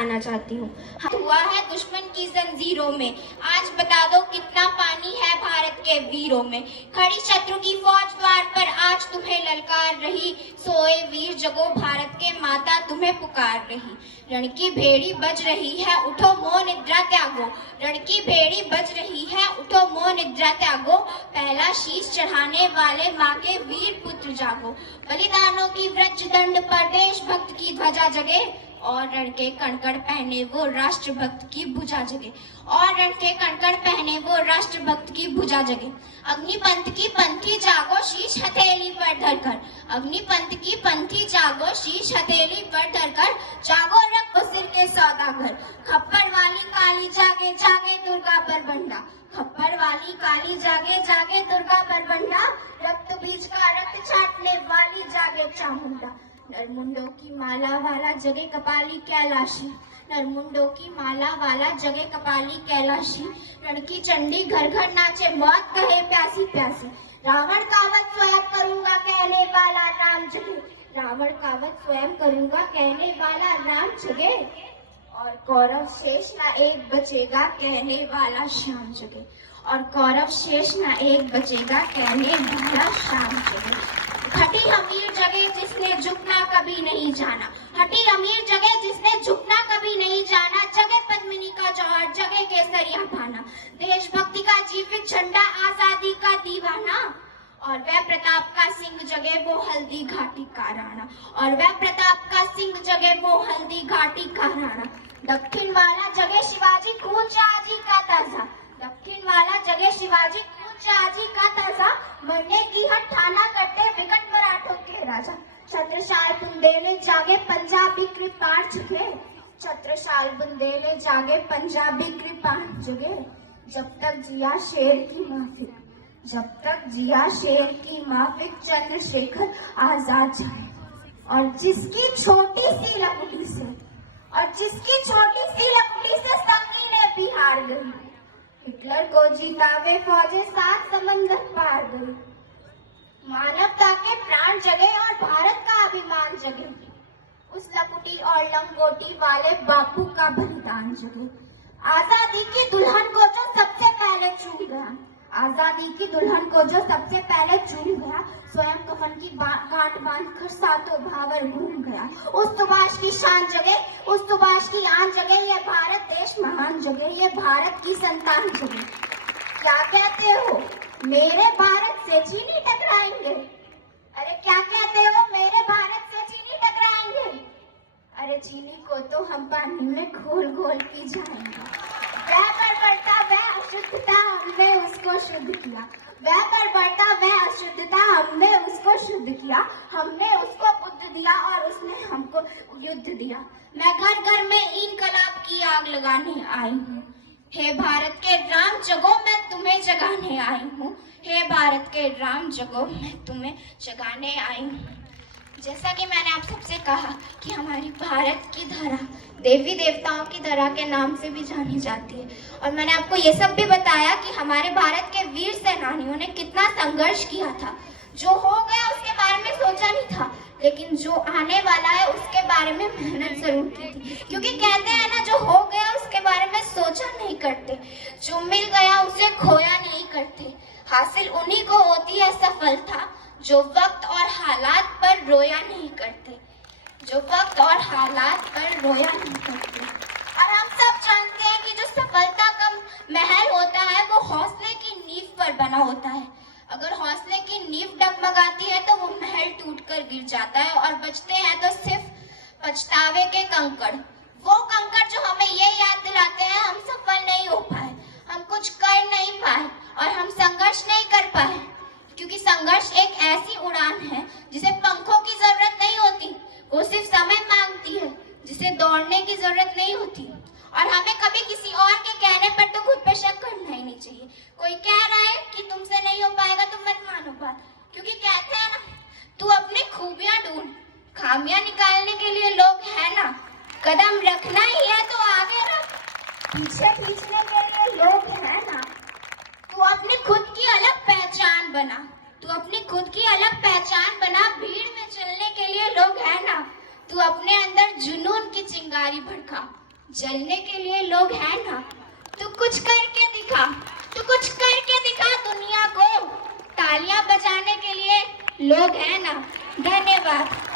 बताना चाहती हूँ। हुआ है दुश्मन की जंजीरों में, आज बता दो कितना पानी है भारत के वीरों में। खड़ी शत्रु की फौज द्वार पर आज तुम्हें ललकार रही, सोए वीर जगो भारत के माता तुम्हें पुकार रही। रण की भेड़ी बज रही है, उठो मोह निद्रा त्यागो। रण की भेड़ी बज रही है, उठो मोह निद्रा त्यागो। पहला शीश चढ़ाने वाले माँ के वीर पुत्र जागो। बलिदानों की वज्र दंड पर देशभक्त की ध्वजा जगे, और रण के कणकण पहने वो राष्ट्रभक्त की भुजा जगे। और रण के कणकण पहने वो राष्ट्रभक्त की भुजा जगे। अग्निपंथ की पंथी जागो, शीश हथेली पर धरकर। अग्निपंथ की पंथी जागो, शीश हथेली पर धरकर। जागो रखो सिर के सौदागर, खप्पर वाली काली जागे जागे दुर्गा बरबंडा। खप्पर वाली काली जागे जागे दुर्गा बरबंडा। रक्त बीज का रक्त छाटने वाली जागे चामुंडा। नरमुंडों की माला वाला जगे कपाली कैलाशी। नरमुंडों की माला वाला जगे कपाली कैलाशी। रण की चंडी घर घर नाचे, मौत कहे प्यासी प्यासी। रावण का वध स्वयं करूंगा कहने वाला राम जगे। रावण का वध स्वयं करूंगा कहने वाला राम जगे। और कौरव शेष ना एक बचेगा कहने वाला श्याम जगे। और कौरव शेष ना एक बचेगा कहने वाला श्याम जगे। हटी अमीर जगे जिसने झुकना कभी नहीं जाना। हटी अमीर जगे जिसने झुकना कभी नहीं जाना। जगे पद्मिनी का जौहर, जगे केसरिया भाना। देशभक्ति का जीवित झंडा, आजादी का दीवाना। और वह प्रताप का सिंह जगे वो हल्दी घाटी का राणा। और वह प्रताप का सिंह जगे वो हल्दी घाटी का राणा। दक्षिण वाला जगे शिवाजी, खून शाहजी का ताजा। दक्षिण वाला जगे शिवाजी, खून शाहजी का ताजा। मरने की हट ठाना करते विकट मराठों के राजा। छत्रसाल बुंदेले जागे पंजाबी कृपाण जगे। छत्रसाल बुंदेले जागे पंजाबी कृपाण जगे। जब तक जिया शेर की माफिक, जब तक जिया शेर की माफिक, चंद्रशेखर आजाद जाए। और जिसकी छोटी सी लपटी से, और जिसकी छोटी सी लपटी से संगीने भी हार गई। हिटलर को जीतावे फौजें सात समंदर पार गई। मानवता के प्राण जगे और भारत का अभिमान जगे। उस लकुटी और लंगोटी वाले बापू का बलिदान जगे। आजादी की दुल्हन को जो सबसे पहले चूम गया, आजादी की दुल्हन को जो सबसे पहले चूम गया, स्वयं कफन की गांठ बांधकर सातों भावर घूम गया। उस सुभाष की शान जगे, उस सुभाष की आन जगे। ये भारत देश महान जगे, ये भारत की संतान जगे। क्या कहते हो मेरे भारत से चीनी टकराएंगे? अरे क्या कहते हो मेरे भारत से चीनी टकराएंगे? अरे चीनी को तो हम पानी में घोल घोल पी जाएंगे। वह बड़बड़ता वह अशुद्धता, हमने उसको शुद्ध किया। वह बड़बड़ता वह अशुद्धता, हमने उसको शुद्ध किया। हमने उसको बुद्ध दिया और उसने हमको युद्ध दिया। मैं घर घर में इनकलाब की आग लगाने आई हूँ। हे भारत के राम जगो, मैं तुम्हें जगाने आई हूँ। हे भारत के राम जगो, मैं तुम्हें जगाने आई हूँ। जैसा कि मैंने आप सबसे कहा कि हमारी भारत की धरा देवी देवताओं की धरा के नाम से भी जानी जाती है। और मैंने आपको ये सब भी बताया कि हमारे भारत के वीर सेनानियों ने कितना संघर्ष किया था। जो हो गया उसके बारे में सोचा नहीं था, लेकिन जो आने वाला है उसके बारे में मेहनत जरूर की थी। क्योंकि कहते हैं ना, जो हो गया उसके बारे में सोचा नहीं करते, जो मिल गया उसे खोया नहीं करते। हासिल उन्हीं को होती है सफलता जो वक्त और हालात पर रोया नहीं करते, जो वक्त और हालात पर रोया नहीं करते। और हम सब जानते हैं कि जो सफलता का महल होता है वो हौसले की नींव पर बना होता है। अगर हौसले की नींव डगमगाती है तो वो महल टूटकर गिर जाता है और बचते हैं तो सिर्फ पछतावे के कंकड़। वो कंकड़ जो हमें ये याद दिलाते हैं हम सफल नहीं हो पाए, हम कुछ कर नहीं पाए और हम संघर्ष नहीं कर पाए। क्योंकि संघर्ष एक ऐसी उड़ान है जिसे पंखों की जरूरत नहीं होती, वो सिर्फ समय मांगती है, जिसे दौड़ने की जरूरत नहीं होती। और हमें कभी किसी और के कहने पर तो खुद पे शक करना ही नहीं चाहिए। कोई कह रहा है कि तुमसे नहीं हो पाएगा तो मत मानो बात, क्योंकि कहते हैं ना, तू अपनी खूबियां ढूंढ, खामियां निकालने के लिए लोग हैं ना। कदम रखना ही है तो आगे रख, पीछे खींचने के लिए लोग हैं ना। तू अपनी खुद की अलग पहचान बना, तू अपनी खुद की अलग पहचान बना। भीड़ में चलने के लिए लोग हैं ना। तू अपने अंदर जुनून की चिंगारी भड़का, जलने के लिए लोग हैं ना, तू कुछ करके दिखा, तू कुछ करके दिखा दुनिया को। तालियां बजाने के लिए लोग हैं ना। धन्यवाद।